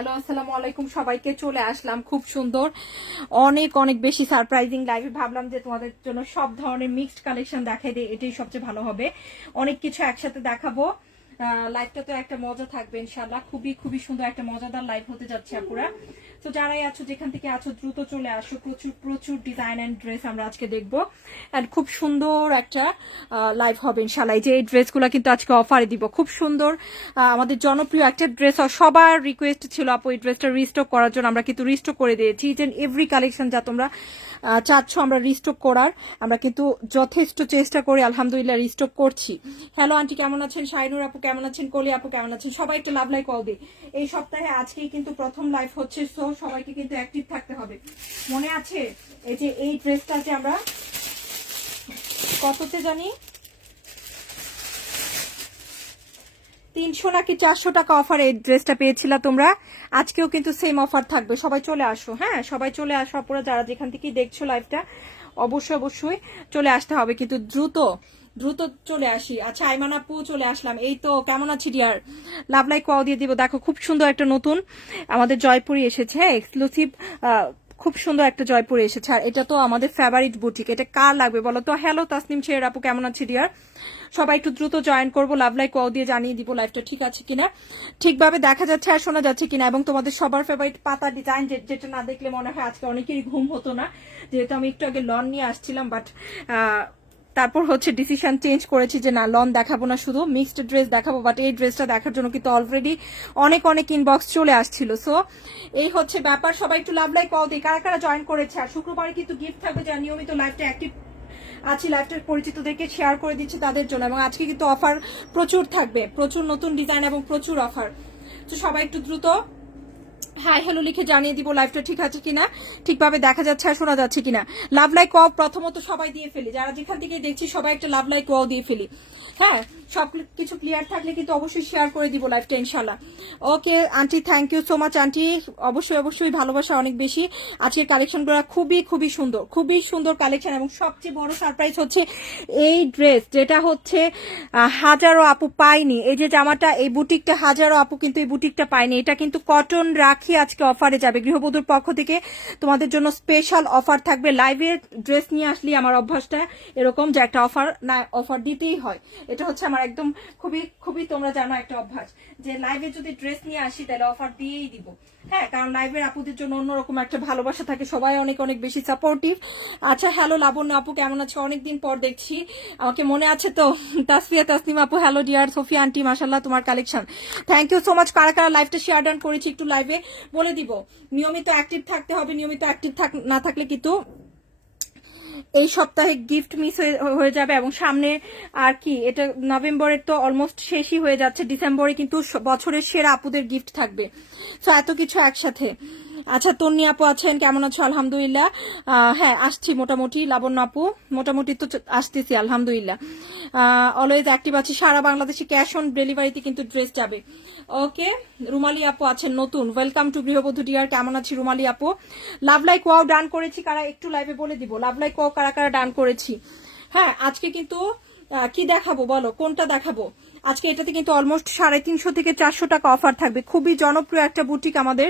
Hello আসসালামু আলাইকুম সবাইকে, চলে আসলাম খুব সুন্দর অনেক অনেক বেশি সারপ্রাইজিং লাইভে। ভাবলাম যে তোমাদের জন্য সব ধরনের মিক্সড কালেকশন দেখাই দিই, এটাই সবচেয়ে ভালো হবে। অনেক কিছু একসাথে দেখাবো। লাইভটা তো একটা মজা থাকবে ইনশাআল্লাহ, খুবই খুবই সুন্দর একটা মজাদার লাইভ হতে যাচ্ছে আপুরা। তো যারাই আছো যেখান থেকে আছো দ্রুত চলে আসো, প্রচুর প্রচুর ডিজাইন এন্ড ড্রেস আমরা আজকে দেখবো। এন্ড খুব সুন্দর একটা লাইভ হবে ইনশাআল্লাহ। এই যে এই ড্রেসগুলো কিন্তু আজকে অফারে দিব, খুব সুন্দর আমাদের জনপ্রিয় একটা ড্রেস। সবার রিকোয়েস্ট ছিল আপু এই ড্রেসটা রিস্টক করার জন্য, আমরা কিন্তু রিস্টক করে দিয়েছি। ইচ এন্ড এভরি কালেকশন যা তোমরা চাচ্ছ আমরা রিস্টক করার, আমরা কিন্তু যথেষ্ট চেষ্টা করে আলহামদুলিল্লাহ রিস্টক করছি। হ্যালো আন্টি কেমন আছেন, শাইনুর আপু কেমন আছেন, কলি আপু কেমন আছেন, সবাই একটু লাভ লাইক কল দিই। এই সপ্তাহে আজকেই কিন্তু প্রথম লাইভ হচ্ছে, সো সবাইকে কিন্তু অ্যাক্টিভ থাকতে হবে। মনে আছে এই যে এই ড্রেসটা যে আমরা কততে জানি 300 নাকি 400 টাকা অফারে এই ড্রেসটা পেয়েছিল তোমরা, আজকেও কিন্তু সেম অফার থাকবে। সবাই চলে আসো, হ্যাঁ সবাই চলে আসো আপুরা, যারা যেখান থেকে দেখছো লাইভটা অবশ্যই অবশ্যই চলে আসতে হবে, কিন্তু দ্রুত দ্রুত চলে আসি। আচ্ছা আইমান আপু চলে আসলাম, এই তো কেমন আছি ডিয়ার, লাভ লাইক ওয়াও দিয়ে দিব। দেখো খুব সুন্দর একটা নতুন আমাদের জয়পুরি এসেছে, হ্যাঁ এক্সক্লুসিভ, খুব সুন্দর একটা জয়পুরি এসেছে। আর এটা তো আমাদের ফেভারিট বুটিক, এটা কার লাগবে বলো তো। হ্যালো তাসনিম শের আপু কেমন আছি ডিয়ার, সবাই একটু দ্রুত জয়েন করবো, লাভ লাইক ওয়াও দিয়ে জানিয়ে দিব লাইভটা ঠিক আছে কিনা, ঠিকভাবে দেখা যাচ্ছে আর শোনা যাচ্ছে কিনা। এবং তোমাদের সবার ফেভারিট পাতা ডিজাইন, যেটা না দেখলে মনে হয় আজকে অনেকেরই ঘুম হতো না, যেহেতু আমি একটু আগে লন নিয়ে আসছিলাম, বাট তারপর হচ্ছে ডিসিশন চেঞ্জ করেছি যে না লন দেখাবো না, শুধু মিক্সড ড্রেস দেখাবো। বাট এই ড্রেসটা দেখার জন্য কিন্তু অলরেডি অনেক অনেক ইনবক্স চলে আসছিল। সো এই হচ্ছে ব্যাপার, সবাই একটু লাভ লাইক ওয়াও দিয়ে কারা কারা জয়েন করেছে। আর শুক্রবারে কিন্তু গিফট থাকবে, যারা নিয়মিত লাইভটা অ্যাক্টিভ আছি, লাইভটার পরিচিতদেরকে শেয়ার করে দিচ্ছি তাদের জন্য। এবং আজকে কিন্তু অফার প্রচুর থাকবে, প্রচুর নতুন ডিজাইন এবং প্রচুর অফার। তো সবাই একটু দ্রুত হাই হ্যালো লিখে জানিয়ে দিব লাইভটা ঠিক আছে কিনা, ঠিকভাবে দেখা যাচ্ছে আর শোনা যাচ্ছে কিনা। লাভ লাইক ওয়াও প্রথমত সবাই দিয়ে ফেলি, যারা যেখান থেকে দেখছি সবাই একটা লাভ লাইক ওয়াও দিয়ে ফেলি। হ্যাঁ সব কিছু ক্লিয়ার থাকলে কিন্তু অবশ্যই শেয়ার করে দিব লাইভটা ইনশাল্লাহ। Okay aunty thank you so much aunty, অবশ্যই অবশ্যই ভালোবাসা অনেক বেশি। আজকের কালেকশনগুলো খুবই খুবই সুন্দর, খুবই সুন্দর কালেকশন। এবং সবচেয়ে বড় সারপ্রাইজ হচ্ছে এই ড্রেস, যেটা হচ্ছে হাজারো আপু পায়নি। এই যে জামাটা, এই বুটিকটা হাজারো আপু কিন্তু এই বুটিকটা পায়নি। এটা কিন্তু কটন রাখি আজকে অফারে যাবে, গৃহবধূর পক্ষ থেকে তোমাদের জন্য স্পেশাল অফার থাকবে। লাইভে ড্রেস নিয়ে আসলে আমার অভ্যাসটা এরকম যে একটা অফার না, অফার দিতেই হয়। এটা হচ্ছে আমার একদম খুবই খুবই তোমরা জানো একটা অভ্যাস, যে লাইভে যদি ড্রেস নিয়ে আসি তাহলে অফার দিয়েই দিব। হ্যাঁ কারণ লাইভের আপুদের জন্য অন্যরকম একটা ভালোবাসা থাকে, সবাই অনেক অনেক বেশি সাপোর্টিভ। আচ্ছা হ্যালো লাবণ্য আপু কেমন আছে, অনেকদিন পর দেখছি, আমাকে মনে আছে তো। তাসফিয়া তাসনিম আপু হ্যালো ডিয়ার, সোফিয়া আন্টি মাশাল্লাহ তোমার collection, thank you so much. কারা কারা লাইভটা শেয়ার ডান করেছি একটু লাইভে বলে দিব। নিয়মিত অ্যাক্টিভ থাকতে হবে, নিয়মিত অ্যাক্টিভ না থাকলে কিন্তু এই সপ্তাহে গিফট মিস হয়ে যাবে। এবং সামনে আর কি, এটা নভেম্বরের তো অলমোস্ট শেষই হয়ে যাচ্ছে, ডিসেম্বরে কিন্তু বছরের সেরা আপুদের গিফট থাকবে। তো এত কিছু একসাথে। আচ্ছা তন্নি আপু আছেন, কেমন আছো, আলহামদুলিল্লাহ। হ্যাঁ আসছি মোটামুটি, লাবণ্য আপু মোটামুটি তো আসতেছি আলহামদুলিল্লাহ। অলওয়েজ অ্যাক্টিভ আছি, সারা বাংলাদেশে ক্যাশ অন ডেলিভারিতে কিন্তু ড্রেস যাবে। ওকে রুমালি আপু আছেন নতুন, ওয়েলকাম টু গৃহবধূ ডিয়ার, কেমন আছি রুমালি আপু। লাভ লাইক ওয়াও ডান করেছি কারা একটু লাইভে বলে দিব, লাভ লাইক ওয়াও কারা কারা ডান করেছি। হ্যাঁ আজকে কিন্তু কি দেখাবো বলো, কোনটা দেখাবো আজকে। এটাতে কিন্তু অলমোস্ট 350 থেকে 400 টাকা অফার থাকবে। খুবই জনপ্রিয় একটা বুটিক, আমাদের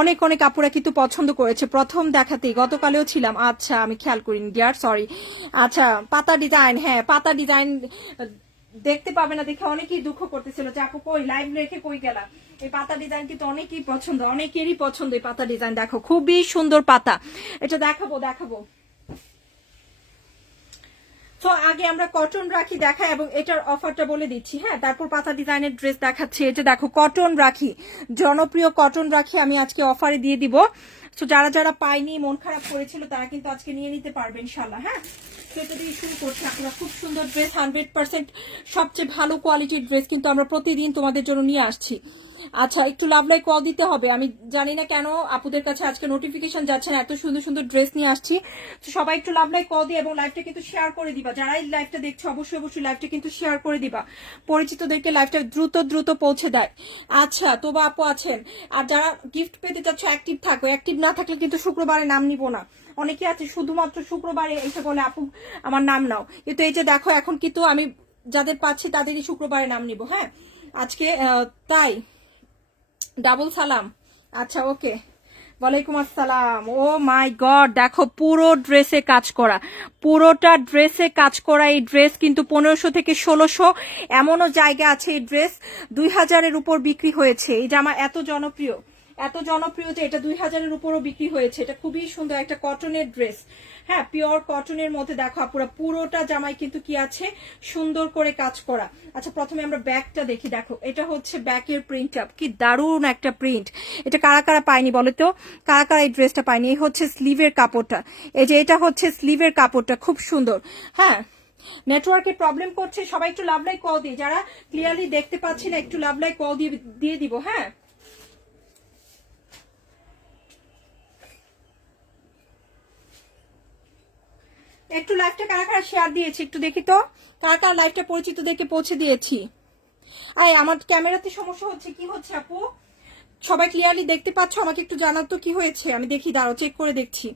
অনেক অনেক আপুরা কিন্তু পছন্দ করেছে প্রথম দেখাতেই, গতকালেও ছিলাম। আচ্ছা আমি খেয়াল করিনি ডিয়ার, সরি। আচ্ছা পাতা ডিজাইন, হ্যাঁ পাতা ডিজাইন দেখতে পাবে না দেখে অনেকেই দুঃখ করতেছিল যে আপু কই লাইভ রেখে কই গেলা। এই পাতা ডিজাইন কিন্তু অনেকেই পছন্দ, অনেকেরই পছন্দ এই পাতা ডিজাইন। দেখো খুবই সুন্দর পাতা, এটা দেখাবো দেখাবো। তো আগে আমরা কটন রাখি দেখাই এবং এটার অফারটা বলে দিচ্ছি, হ্যাঁ তারপর পাতা ডিজাইনের ড্রেস দেখাচ্ছি। এটা দেখো কটন রাখি, জনপ্রিয় কটন রাখি আমি আজকে অফারে দিয়ে দিব। তো যারা যারা পাইনি, মন খারাপ করেছিল, তারা কিন্তু আজকে নিয়ে নিতে পারবে ইনশাল্লাহ। হ্যাঁ তো এটা দিয়ে শুরু করছি আপনারা, খুব সুন্দর ড্রেস, 100% সবচেয়ে ভালো কোয়ালিটির ড্রেস কিন্তু আমরা প্রতিদিন তোমাদের জন্য নিয়ে আসছি। আচ্ছা একটু লাভ লাইক কল দিতে হবে, আমি জানি না কেন আপুদের কাছে আজকে নোটিফিকেশন যাচ্ছে না, এত সুন্দর সুন্দর ড্রেস নিয়ে আসছি। তো সবাই একটু লাভ লাইক কল দিয়ে এবং লাইভটা কিন্তু শেয়ার করে দিবা, যারা এই লাইভটা দেখছো অবশ্যই অবশ্যই লাইভটা কিন্তু শেয়ার করে দিবা, পরিচিতদেরকে লাইভটা দ্রুত দ্রুত পৌঁছে দেয়। আচ্ছা তোবা আপু আছেন, আর যারা গিফট পেতে চাচ্ছ অ্যাক্টিভ থাকো, অ্যাক্টিভ না থাকলে কিন্তু শুক্রবারে নাম নিব না। অনেকে আছে শুধুমাত্র শুক্রবারে এসে বলে আপু আমার নাম নাও, কিন্তু এই যে দেখো এখন কিন্তু আমি যাদের পাচ্ছি তাদেরই শুক্রবারে নাম নিব। হ্যাঁ আজকে তাই ডাবল সালাম, আচ্ছা ওকে, ওয়ালাইকুম আসসালাম। ও মাই গড, দেখো পুরো ড্রেসে কাজ করা, পুরোটা ড্রেসে কাজ করা। এই ড্রেস কিন্তু 1500 থেকে 1600, এমনও জায়গা আছে এই ড্রেস 2000-এর উপর বিক্রি হয়েছে। এই জামা এত জনপ্রিয়, এত জনপ্রিয় যে এটা 2000-এর উপরও বিক্রি হয়েছে। এটা খুবই সুন্দর একটা কটনের ড্রেস, হ্যাঁ পিওর কটনের মধ্যে। দেখো আপুরা পুরোটা জামাই কিন্তু কি আছে, সুন্দর করে কাজ করা। আচ্ছা প্রথমে আমরা ব্যাকটা দেখি। দেখো এটা হচ্ছে ব্যাকের প্রিন্ট আপ, কি দারুণ একটা প্রিন্ট। এটা কারা কারা পায়নি বলে তো, কারা কারা এই ড্রেসটা পায়নি। এই হচ্ছে স্লিভের কাপড়টা, এই যে এটা হচ্ছে স্লিভের কাপড়টা, খুব সুন্দর। হ্যাঁ নেটওয়ার্কে প্রবলেম করছে, সবাই একটু লাভ লাইক কল দিই, যারা ক্লিয়ারলি দেখতে পাচ্ছি না একটু লাভ লাইক কল দিয়ে দিব। হ্যাঁ একটু লাইভটা কারা কারা শেয়ার দিয়েছি একটু দেখি তো, কারা কারা লাইভটা পরিচিতদেরকে পৌঁছে দিয়েছি। আয় আমার ক্যামেরাতে সমস্যা হচ্ছে, কি হচ্ছে আপু? সবাই ক্লিয়ারলি দেখতে পাচ্ছ? আমাকে একটু জানার তো কি হয়েছে, আমি দেখি, দাঁড়াও চেক করে দেখছি।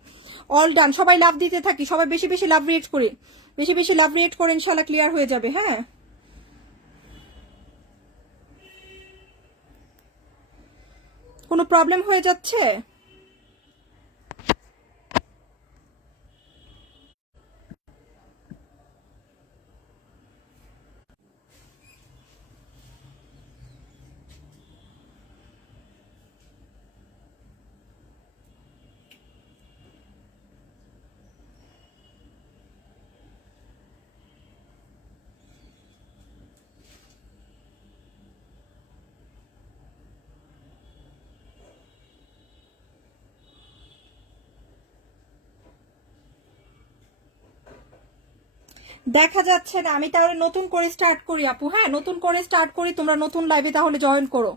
অল ডান, সবাই লাভ দিতে থাকি, সবাই বেশি বেশি লাভ রিয়েক্ট করি, বেশি বেশি লাভ রিয়েক্ট করে ইনশাল্লাহ ক্লিয়ার হয়ে যাবে। হ্যাঁ কোনো প্রবলেম হয়ে যাচ্ছে? দেখা যাচ্ছে না, আমি তাহলে নতুন করে স্টার্ট করি আপু। হ্যাঁ নতুন করে স্টার্ট করি, তোমরা নতুন লাইভে তাহলে জয়েন করো।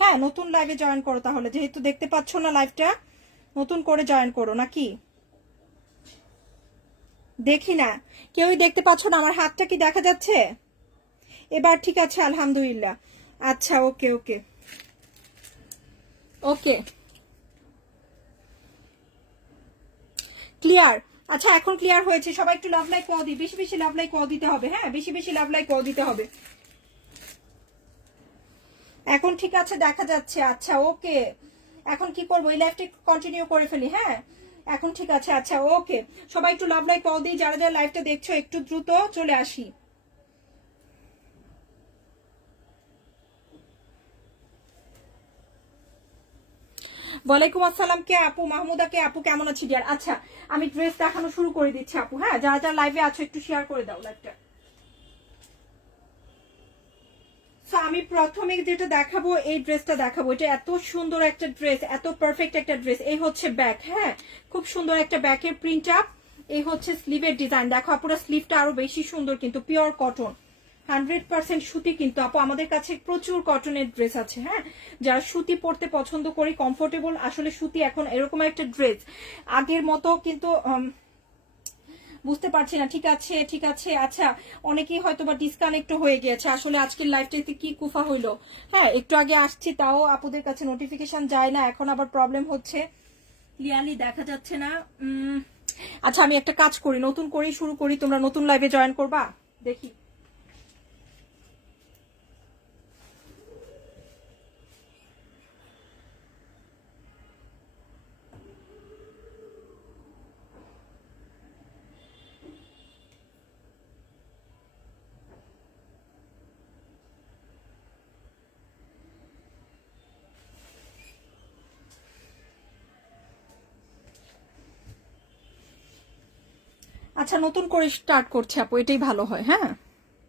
হ্যাঁ নতুন লাইভে জয়েন করো তাহলে, যেহেতু দেখতে পাচ্ছ না লাইভটা, নতুন করে জয়েন করো নাকি। দেখি না, কেউই দেখতে পাচ্ছ না, আমার হাতটা কি দেখা যাচ্ছে? এবার ঠিক আছে আলহামদুলিল্লাহ। আচ্ছা ওকে ওকে ওকে ক্লিয়ার। আচ্ছা এখন ক্লিয়ার হয়েছে, সবাই একটু লাভ লাইক কল দিই, বেশি বেশি লাভ লাইক কল দিতে হবে। হ্যাঁ বেশি বেশি লাভ লাইক কল দিতে হবে। এখন ঠিক আছে দেখা যাচ্ছে। আচ্ছা ওকে, এখন কি করবো, এই লাইভটা কন্টিনিউ করে ফেলি। হ্যাঁ এখন ঠিক আছে। আচ্ছা ওকে, সবাই একটু লাভ লাইক কল দিই, যারা যারা লাইভটা দেখছো একটু দ্রুত চলে আসি। ওয়ালাইকুম আসসালাম কে আপু, মাহমুদা কে আপু, কেমন আছি ডিয়ার? আচ্ছা আমি ড্রেস দেখানো শুরু করে দিচ্ছি আপু। হ্যাঁ যারা যারা লাইভে আছো একটু শেয়ার করে দাও লাইভটা। আমি প্রথমে যেটা দেখাবো এই ড্রেসটা দেখাবো, এটা এত সুন্দর একটা ড্রেস, এত পারফেক্ট একটা ড্রেস। এই হচ্ছে ব্যাক, হ্যাঁ খুব সুন্দর একটা ব্যাকের প্রিন্ট আপ। এই হচ্ছে স্লিভের ডিজাইন, দেখো পুরো স্লিভটা আরো বেশি সুন্দর, কিন্তু পিওর কটন, 100% সুতি। কিন্তু আপু আমাদের কাছে প্রচুর কটনের ড্রেস আছে। হ্যাঁ যারা সুতি পরতে পছন্দ করি, কমফোর্টেবল, আসলে সুতি এখন এরকম একটা ড্রেস আগের মতো কিন্তু বুঝতে পারছি না। ঠিক আছে ঠিক আছে। আচ্ছা অনেকেই হয়তো বা ডিসকানেক্ট হয়ে গিয়েছে, আসলে আজকের লাইভটাতে কি কুফা হইলো। হ্যাঁ একটু আগে আসছি তাও আপুদের কাছে নোটিফিকেশন যায় না, এখন আবার প্রবলেম হচ্ছে, ক্লিয়ারলি দেখা যাচ্ছে না। আচ্ছা আমি একটা কাজ করি, নতুন করেই শুরু করি, তোমরা নতুন লাইভে জয়েন করবা দেখি। আচ্ছা নতুন করে স্টার্ট করছে আপু, এটাই ভালো হয়। হ্যাঁ